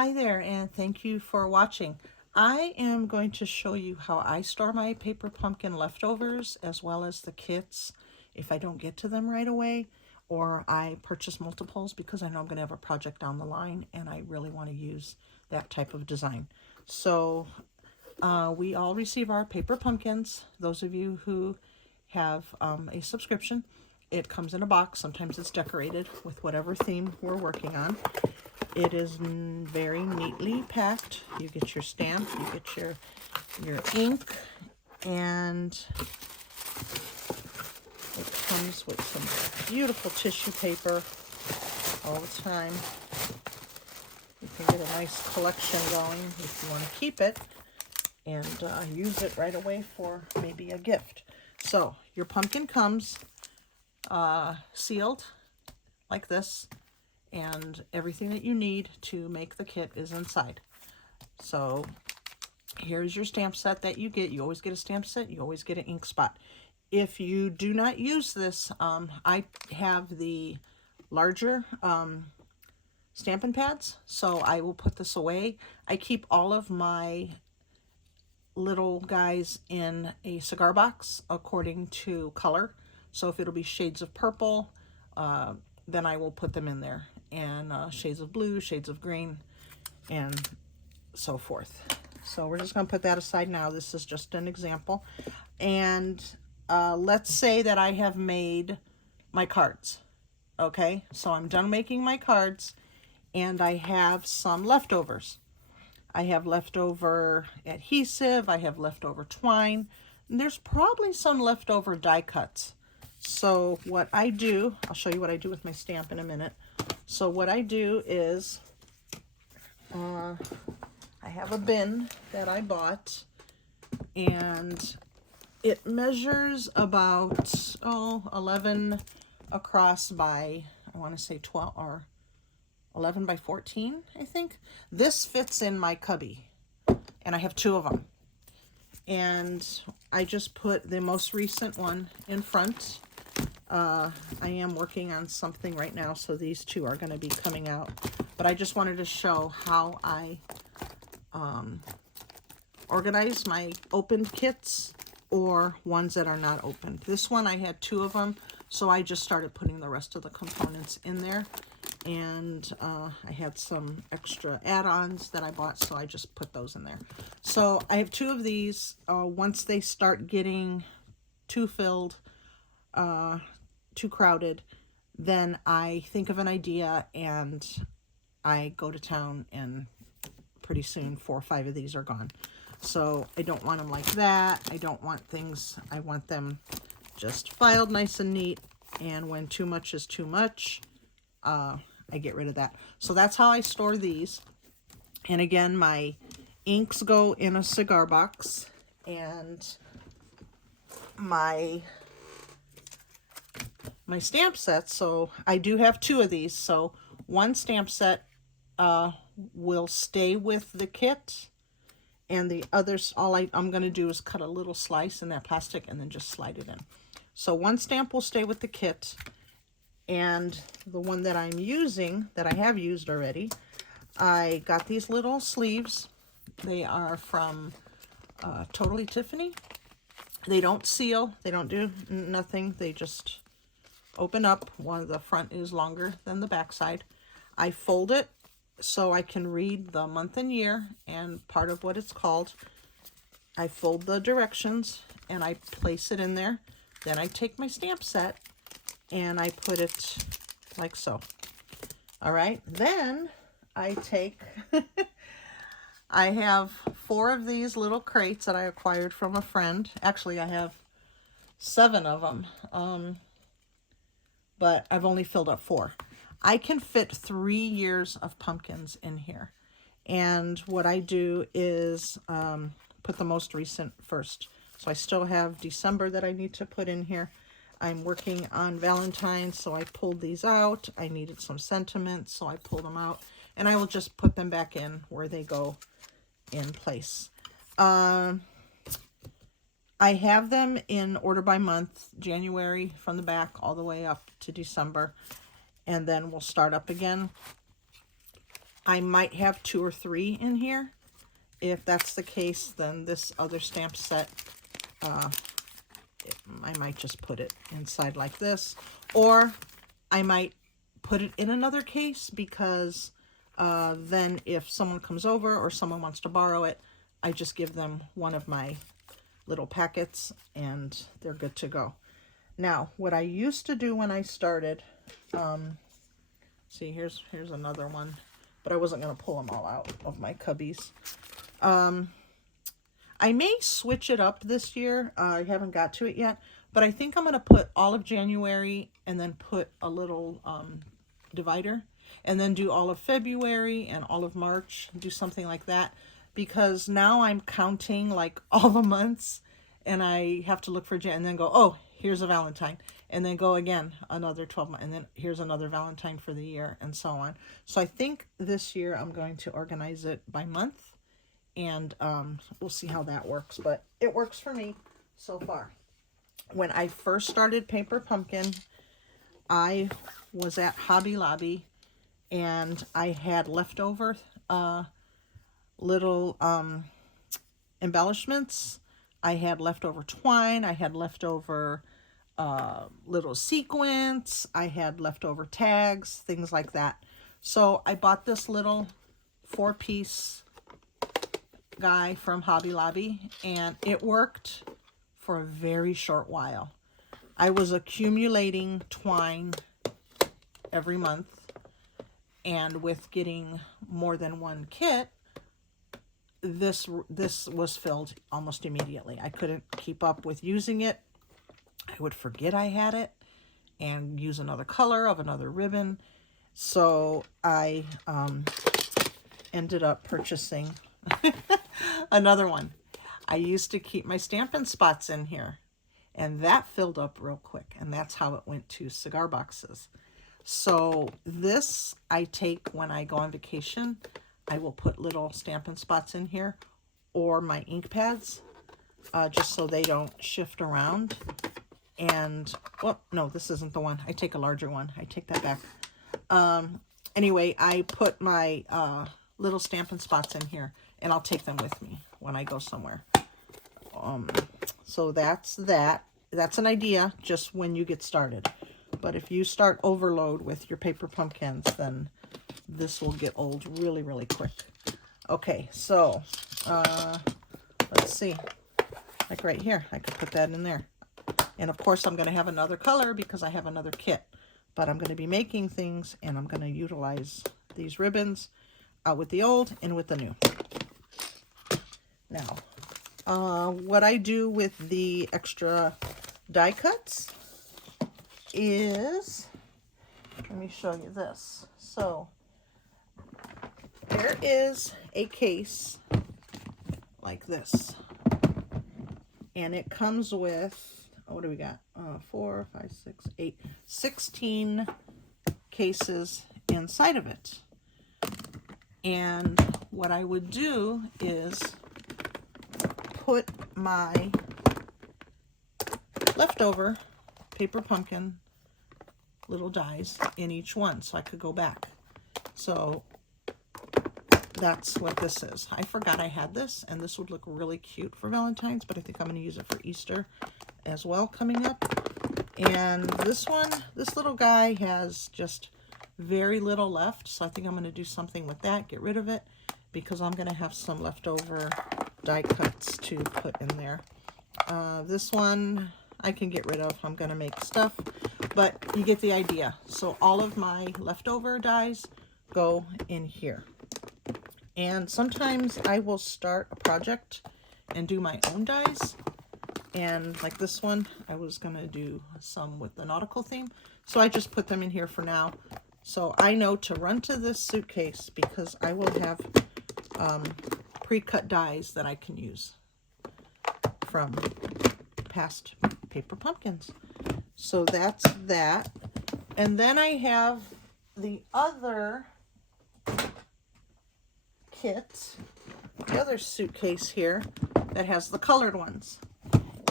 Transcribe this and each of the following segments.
Hi there, and thank you for watching. I am going to show you how I store my paper pumpkin leftovers as well as the kits if I don't get to them right away, or I purchase multiples because I know I'm going to have a project down the line and I really want to use that type of design. So we all receive our paper pumpkins. Those of you who have a subscription, it comes in a box. Sometimes it's decorated with whatever theme we're working on. It is very neatly packed. You get your stamp, you get your ink, and it comes with some beautiful tissue paper all the time. You can get a nice collection going if you want to keep it and use it right away for maybe a gift. So your pumpkin comes sealed like this, and everything that you need to make the kit is inside. So here's your stamp set that you get. You always get a stamp set, you always get an ink spot. If you do not use this, I have the larger Stampin' Pads, so I will put this away. I keep all of my little guys in a cigar box according to color. So if it'll be shades of purple, then I will put them in there, and shades of blue, shades of green, and so forth. So we're just going to put that aside now. This is just an example. And let's say that I have made my cards. Okay, so I'm done making my cards, and I have some leftovers. I have leftover adhesive, I have leftover twine, and there's probably some leftover die cuts. So what I do, I'll show you what I do with my stamp in a minute. So what I do is, I have a bin that I bought, and it measures about 11 across by, I want to say 12 or 11 by 14, I think. This fits in my cubby, and I have two of them. And I just put the most recent one in front. I am working on something right now, so these two are going to be coming out. But I just wanted to show how I organize my opened kits or ones that are not opened. This one, I had two of them, so I just started putting the rest of the components in there. And I had some extra add-ons that I bought, so I just put those in there. So I have two of these. Once they start getting too filled, too crowded, then I think of an idea and I go to town, and pretty soon 4 or 5 of these are gone. So I don't want them like that. I don't want things, I want them just filed nice and neat, and when too much is too much, I get rid of that. So that's how I store these. And again, my inks go in a cigar box, and my stamp sets, so I do have two of these. So one stamp set will stay with the kit, and the others, all I'm going to do is cut a little slice in that plastic and then just slide it in. So one stamp will stay with the kit, and the one that I'm using, that I have used already, I got these little sleeves. They are from Totally Tiffany. They don't seal, they don't do nothing, they just open up. One of the front is longer than the back side. I fold it so I can read the month and year and part of what it's called. I fold the directions and I place it in there. Then I take my stamp set and I put it like so. All right, then I take, I have 4 of these little crates that I acquired from a friend. Actually, I have 7 of them, but I've only filled up 4. I can fit 3 years of pumpkins in here. And what I do is put the most recent first. So I still have December that I need to put in here. I'm working on Valentine's, so I pulled these out. I needed some sentiments, so I pulled them out. And I will just put them back in where they go in place. I have them in order by month, January from the back all the way up to December. And then we'll start up again I might have 2 or 3 in here. If that's the case, then this other stamp set, I might just put it inside like this, or I might put it in another case, because then if someone comes over or someone wants to borrow it, I just give them one of my little packets and they're good to go. Now, what I used to do when I started, see, here's another one, but I wasn't going to pull them all out of my cubbies. I may switch it up this year. I haven't got to it yet, but I think I'm going to put all of January and then put a little divider, and then do all of February and all of March, do something like that, because now I'm counting like all the months and I have to look for Jan and then go, oh, here's a Valentine, and then go again another 12 months, and then here's another Valentine for the year, and so on. So I think this year I'm going to organize it by month, and we'll see how that works, but it works for me so far. When I first started Paper Pumpkin, I was at Hobby Lobby and I had leftover little embellishments. I had leftover twine. I had leftover little sequins. I had leftover tags, things like that. So I bought this little 4-piece guy from Hobby Lobby, and it worked for a very short while. I was accumulating twine every month, and with getting more than one kit, this was filled almost immediately. I couldn't keep up with using it. I would forget I had it and use another color of another ribbon. So I ended up purchasing another one. I used to keep my Stampin' Spots in here, and that filled up real quick, and that's how it went to cigar boxes. So this I take when I go on vacation. I will put little Stampin' Spots in here, or my ink pads, just so they don't shift around. And, well, no, this isn't the one. I take a larger one. I take that back. Anyway, I put my little Stampin' Spots in here, and I'll take them with me when I go somewhere. So that's that. That's an idea just when you get started. But if you start overload with your Paper Pumpkins, then this will get old really, really quick. Okay, so let's see. Like right here, I could put that in there. And of course, I'm going to have another color because I have another kit. But I'm going to be making things, and I'm going to utilize these ribbons with the old and with the new. Now, what I do with the extra die cuts is, let me show you this. So there is a case like this, and it comes with, what do we got? 4, 5, 6, 8, 16 cases inside of it. And what I would do is put my leftover Paper Pumpkin little dies in each one so I could go back. So that's what this is. I forgot I had this, and this would look really cute for Valentine's, but I think I'm going to use it for Easter as well coming up. And this one, this little guy has just very little left, so I think I'm going to do something with that, get rid of it, because I'm going to have some leftover die cuts to put in there. This one I can get rid of. I'm going to make stuff, but you get the idea. So all of my leftover dies go in here. And sometimes I will start a project and do my own dies. And like this one, I was going to do some with the nautical theme. So I just put them in here for now. So I know to run to this suitcase because I will have pre-cut dies that I can use from past Paper Pumpkins. So that's that. And then I have the other kit, the other suitcase here that has the colored ones.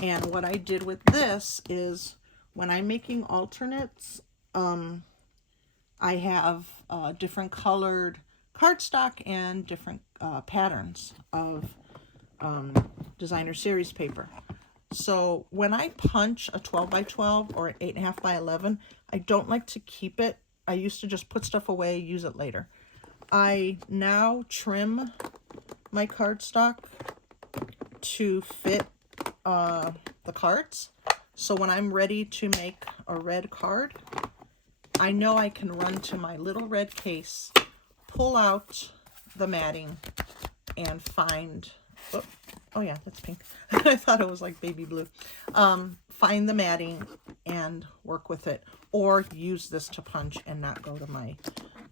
And what I did with this is when I'm making alternates, I have different colored cardstock and different patterns of designer series paper. So when I punch a 12 by 12 or an 8.5 by 11, I don't like to keep it. I used to just put stuff away, use it later. I now trim my cardstock to fit the cards. So when I'm ready to make a red card, I know I can run to my little red case, pull out the matting, and find, oh yeah, that's pink. I thought it was like baby blue. Find the matting and work with it, or use this to punch and not go to my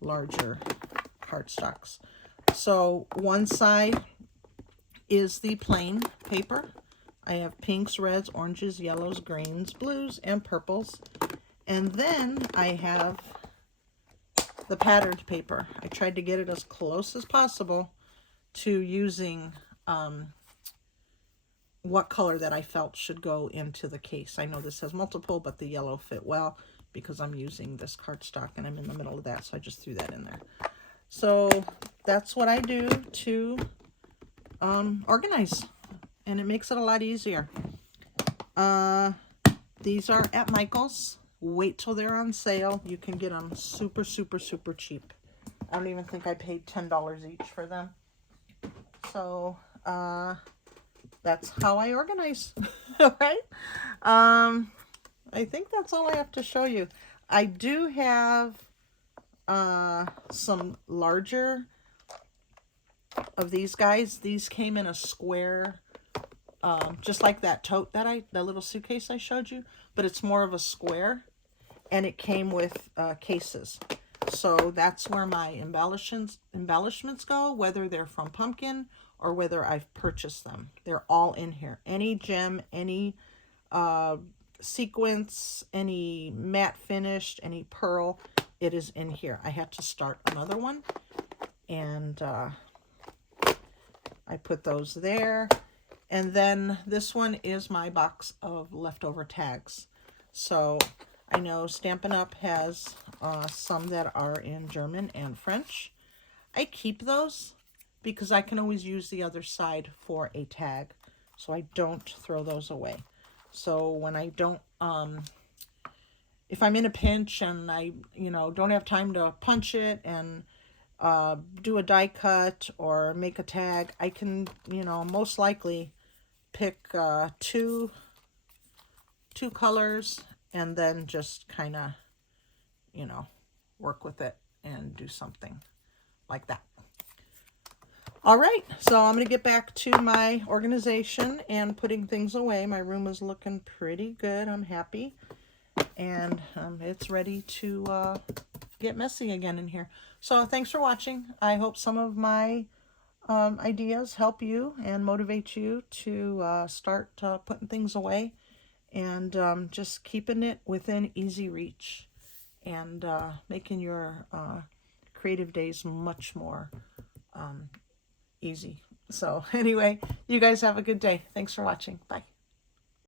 larger cardstocks. So one side is the plain paper. I have pinks, reds, oranges, yellows, greens, blues, and purples. And then I have the patterned paper. I tried to get it as close as possible to using what color that I felt should go into the case. I know this has multiple, but the yellow fit well because I'm using this cardstock and I'm in the middle of that, so I just threw that in there. So that's what I do to organize, and it makes it a lot easier. These are at Michael's. Wait till they're on sale. You can get them super, super, super cheap. I don't even think I paid $10 each for them. So that's how I organize. All right. I think that's all I have to show you. I do have some larger of these guys. These came in a square, just like that tote that little suitcase I showed you, but it's more of a square, and it came with cases. So that's where my embellishments go, whether they're from Pumpkin or whether I've purchased them. They're all in here. Any gem, any sequence, any matte finished, any pearl, it is in here. I had to start another one, and I put those there. And then this one is my box of leftover tags. So I know Stampin' Up! Has some that are in German and French. I keep those because I can always use the other side for a tag, so I don't throw those away. So when I don't, if I'm in a pinch and I, don't have time to punch it and do a die cut or make a tag, I can, most likely pick two colors and then just kind of, work with it and do something like that. All right, so I'm going to get back to my organization and putting things away. My room is looking pretty good. I'm happy. And it's ready to get messy again in here. So thanks for watching. I hope some of my ideas help you and motivate you to start putting things away and just keeping it within easy reach and making your creative days much more easy. So anyway, you guys have a good day. Thanks for watching. Bye.